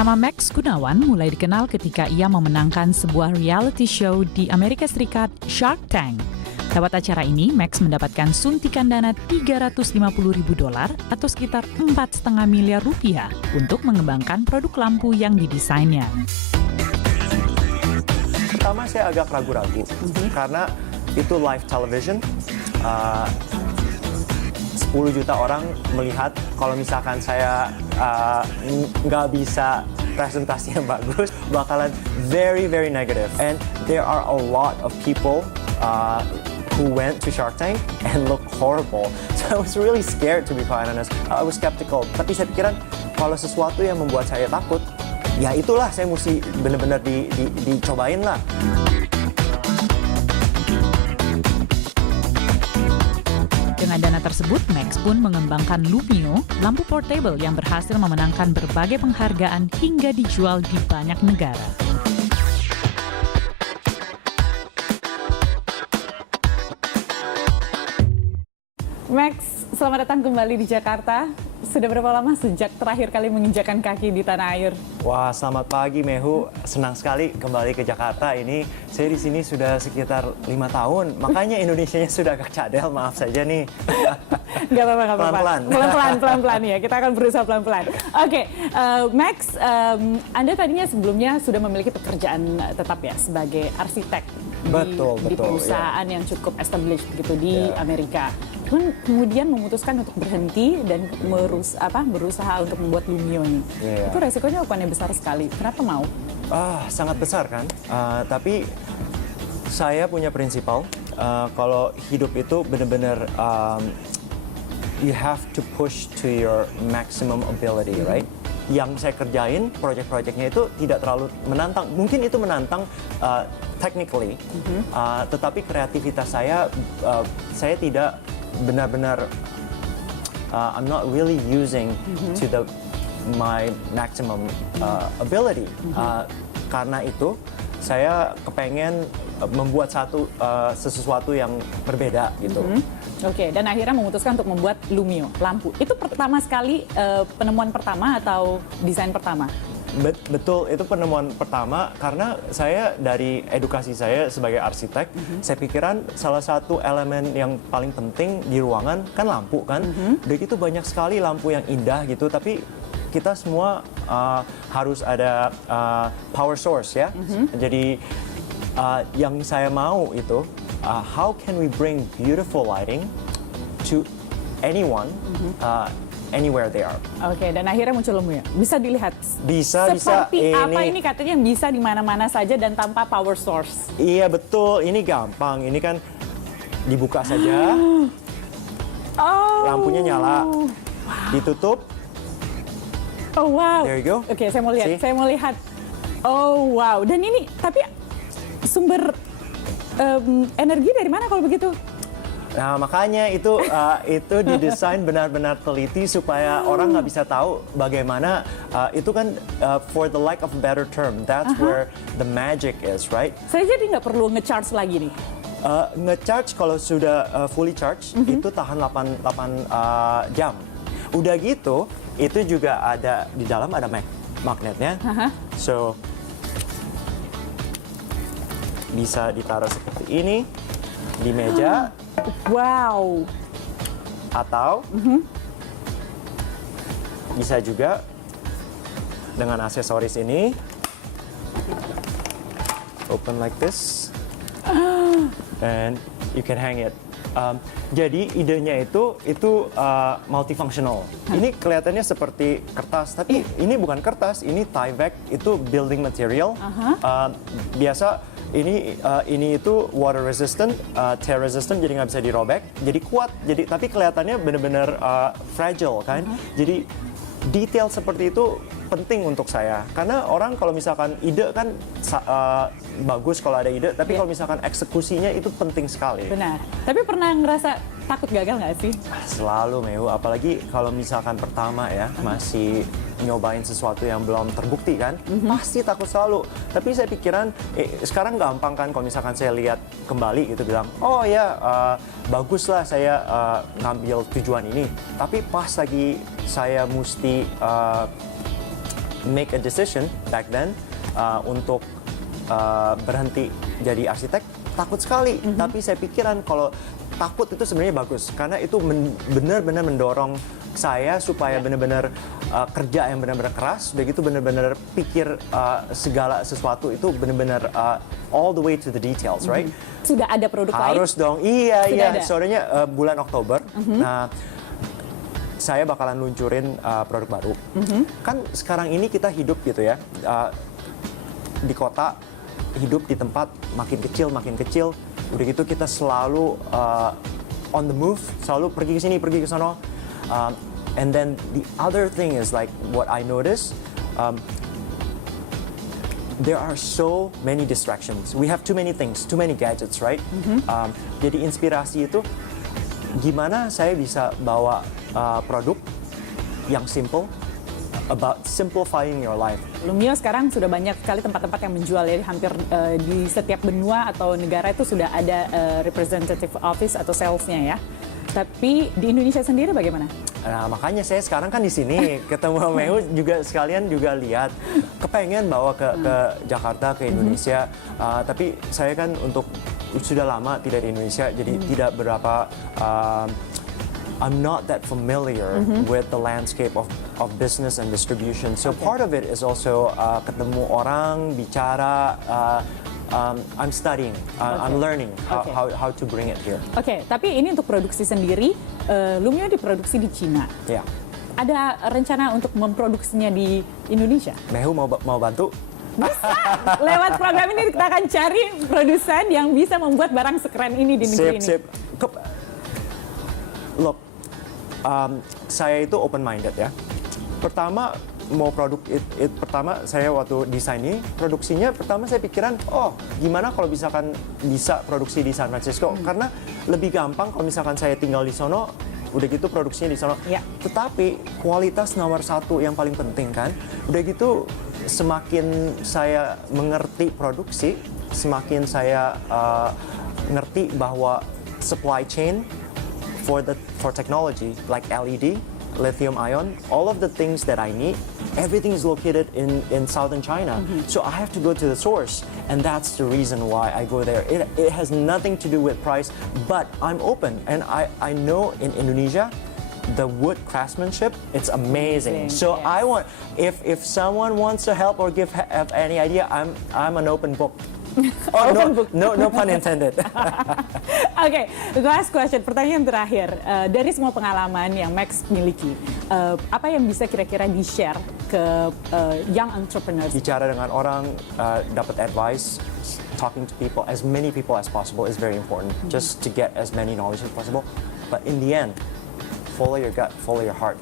Nama Max Gunawan mulai dikenal ketika ia memenangkan sebuah reality show di Amerika Serikat, Shark Tank. Lewat acara ini, Max mendapatkan suntikan dana $350.000 atau sekitar 4,5 miliar rupiah untuk mengembangkan produk lampu yang didesainnya. Pertama saya agak ragu-ragu karena itu live television. 10 juta orang melihat, kalau misalkan saya nggak bisa presentasi yang bagus, bakalan very negative. And there are a lot of people who went to Shark Tank and look horrible. So I was really scared, to be quite honest. I was skeptical. Tapi saya pikiran kalau sesuatu yang membuat saya takut, ya itulah saya mesti benar-benar dicobain lah. Dengan dana tersebut, Max pun mengembangkan Lumio, lampu portable yang berhasil memenangkan berbagai penghargaan hingga dijual di banyak negara. Max, selamat datang kembali di Jakarta. Sudah berapa lama sejak terakhir kali menginjakan kaki di tanah air? Wah, selamat pagi Mehu. Senang sekali kembali ke Jakarta. Ini saya di sini sudah sekitar 5 tahun. Makanya Indonesianya sudah agak cadel, maaf saja nih. Nggak apa-apa. Pelan-pelan ya. Kita akan berusaha pelan-pelan. Oke, Max, Anda tadinya sebelumnya sudah memiliki pekerjaan tetap ya sebagai arsitek di perusahaan yang cukup established begitu di Amerika. Kemudian memutuskan untuk berhenti dan berusaha untuk membuat Lumio ini. Itu resikonya bukannya besar sekali. Kenapa mau? Sangat besar kan. Tapi saya punya prinsipal kalau hidup itu benar-benar you have to push to your maximum ability, right? Yang saya kerjain, proyek-proyeknya itu tidak terlalu menantang. Mungkin itu menantang technically, tetapi kreativitas saya tidak benar-benar I'm not really using to my maximum ability. Karena itu saya kepengen membuat sesuatu yang berbeda gitu. Oke, dan akhirnya memutuskan untuk membuat Lumio, lampu. Itu pertama sekali penemuan pertama atau desain pertama? Betul, itu penemuan pertama karena saya dari edukasi saya sebagai arsitek, saya pikiran salah satu elemen yang paling penting di ruangan kan lampu kan. Begitu banyak sekali lampu yang indah gitu, tapi kita semua harus ada power source ya. Jadi yang saya mau itu how can we bring beautiful lighting to anyone anywhere they are. Oke, dan akhirnya muncul Lumio. Bisa dilihat. Bisa. Seperti apa ini katanya yang bisa di mana-mana saja dan tanpa power source. Iya betul, ini gampang. Ini kan dibuka saja. Lampunya nyala. Ditutup. Oh wow. There you go. Oke, saya mau lihat. See? Saya mau lihat. Oh wow. Dan ini tapi sumber energi dari mana kalau begitu? Nah makanya itu didesain benar-benar teliti supaya orang nggak bisa tahu bagaimana itu kan for the lack of a better term, that's where the magic is, right? Saya jadi nggak perlu ngecharge lagi nih. Ngecharge kalau sudah fully charge itu tahan 8 jam. Udah gitu itu juga ada di dalam ada magnetnya, so bisa ditaruh seperti ini di meja. Wow. Atau bisa juga dengan aksesoris ini, open like this, and you can hang it. Jadi idenya itu multifunctional. Ini kelihatannya seperti kertas, tapi ini bukan kertas, ini Tyvek, itu building material. Biasa ini itu water resistant, tear resistant, jadi nggak bisa dirobek, jadi kuat. Tapi kelihatannya benar-benar fragile kan. Jadi detail seperti itu penting untuk saya, karena orang kalau misalkan ide kan bagus kalau ada ide, tapi kalau misalkan eksekusinya itu penting sekali. Benar. Tapi pernah ngerasa takut gagal nggak sih? Selalu Mehu, apalagi kalau misalkan pertama ya masih nyobain sesuatu yang belum terbukti kan, pasti takut selalu. Tapi saya pikiran sekarang gampang kan kalau misalkan saya lihat kembali gitu bilang, oh ya baguslah saya ngambil tujuan ini. Tapi pas lagi saya mesti make a decision back then untuk berhenti jadi arsitek, takut sekali. Tapi saya pikiran kalau takut itu sebenarnya bagus karena itu benar-benar mendorong saya supaya benar-benar kerja yang benar-benar keras, udah gitu benar-benar pikir segala sesuatu itu benar-benar all the way to the details, right? Sudah ada produk lain? Harus dong, iya. Ada? Soalnya bulan Oktober, nah saya bakalan luncurin produk baru. Kan sekarang ini kita hidup gitu ya, di kota, hidup di tempat makin kecil, udah gitu kita selalu on the move, selalu pergi ke sini, pergi ke sana. And then the other thing is like what I notice, there are so many distractions. We have too many things, too many gadgets, right? Jadi inspirasi itu gimana saya bisa bawa produk yang simple, about simplifying your life. Lumio sekarang sudah banyak sekali tempat-tempat yang menjual ya, hampir di setiap benua atau negara itu sudah ada representative office atau salesnya ya. Tapi di Indonesia sendiri bagaimana? Nah, makanya saya sekarang kan di sini ketemu sama Mehu juga sekalian juga lihat, kepengen bawa ke Jakarta, ke Indonesia. Tapi saya kan sudah lama tidak di Indonesia, jadi tidak berapa. I'm not that familiar with the landscape of business and distribution. So part of it is also ketemu orang, bicara. I'm studying, I'm learning how to bring it here. Oke, tapi ini untuk produksi sendiri, Lumio diproduksi di Cina. Ya. Ada rencana untuk memproduksinya di Indonesia? Mehu mau bantu? Bisa. Lewat program ini kita akan cari produsen yang bisa membuat barang sekeren ini di negeri ini. Sip. Look, saya itu open minded ya. Pertama mau produk pertama saya waktu desain ini produksinya pertama saya pikiran gimana kalau misalkan bisa produksi di San Francisco karena lebih gampang kalau misalkan saya tinggal di sono udah gitu produksinya di sono. Ya. Tetapi kualitas nomor satu yang paling penting kan. Udah gitu semakin saya mengerti produksi, semakin saya ngerti bahwa supply chain for technology like LED, lithium ion, all of the things that I need, everything is located in southern China. So I have to go to the source, and that's the reason why I go there. It has nothing to do with price, but I'm open, and I know in Indonesia, the wood craftsmanship, it's amazing. So yes. I want, if someone wants to help or have any idea, I'm an open book. No pun intended. Oke, last question, pertanyaan terakhir. Dari semua pengalaman yang Max miliki, apa yang bisa kira-kira di-share ke young entrepreneurs? Bicara dengan orang, dapat advice, talking to people, as many people as possible is very important, just to get as many knowledge as possible. But in the end, follow your gut, follow your heart.